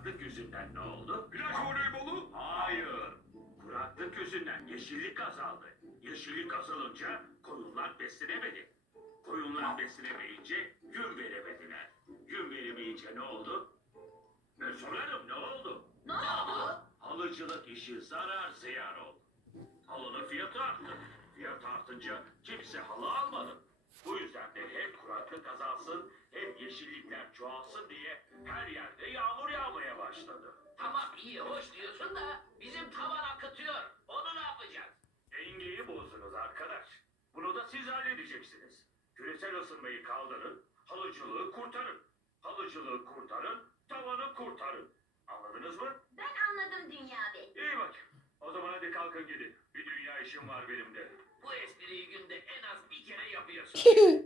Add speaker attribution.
Speaker 1: Kuraklık yüzünden ne oldu?
Speaker 2: Plaj voleybolu.
Speaker 1: Hayır. Kuraklık yüzünden yeşillik azaldı. Yeşillik azalınca koyunlar beslenemedi. Koyunlar beslenemeyince gün veremediler. Gün veremeyince ne oldu? Sorarım ne oldu?
Speaker 3: Ne oldu?
Speaker 1: Halıcılık işi zarar ziyan oldu. Halının fiyatı arttı. Fiyat artınca kimse halı almadı. Bu yüzden de hem kuraklık azalsın hem yeşillikler çoğalsın diye her yerde yağmur yağmaya başladı.
Speaker 3: Tamam iyi hoş diyorsun da bizim tavan akıtıyor. Onu ne yapacağız?
Speaker 1: Dengeyi bozdunuz arkadaş. Bunu da siz halledeceksiniz. Küresel ısınmayı kaldırın, halıcılığı kurtarın. Halıcılığı kurtarın, tavanı kurtarın. Anladınız mı?
Speaker 4: Ben anladım Dünya Bey.
Speaker 1: İyi bak. O zaman hadi kalkın gidin. Bir dünya işim var benim de.
Speaker 3: Bu espriyi günde en az bir kere yapıyorsun.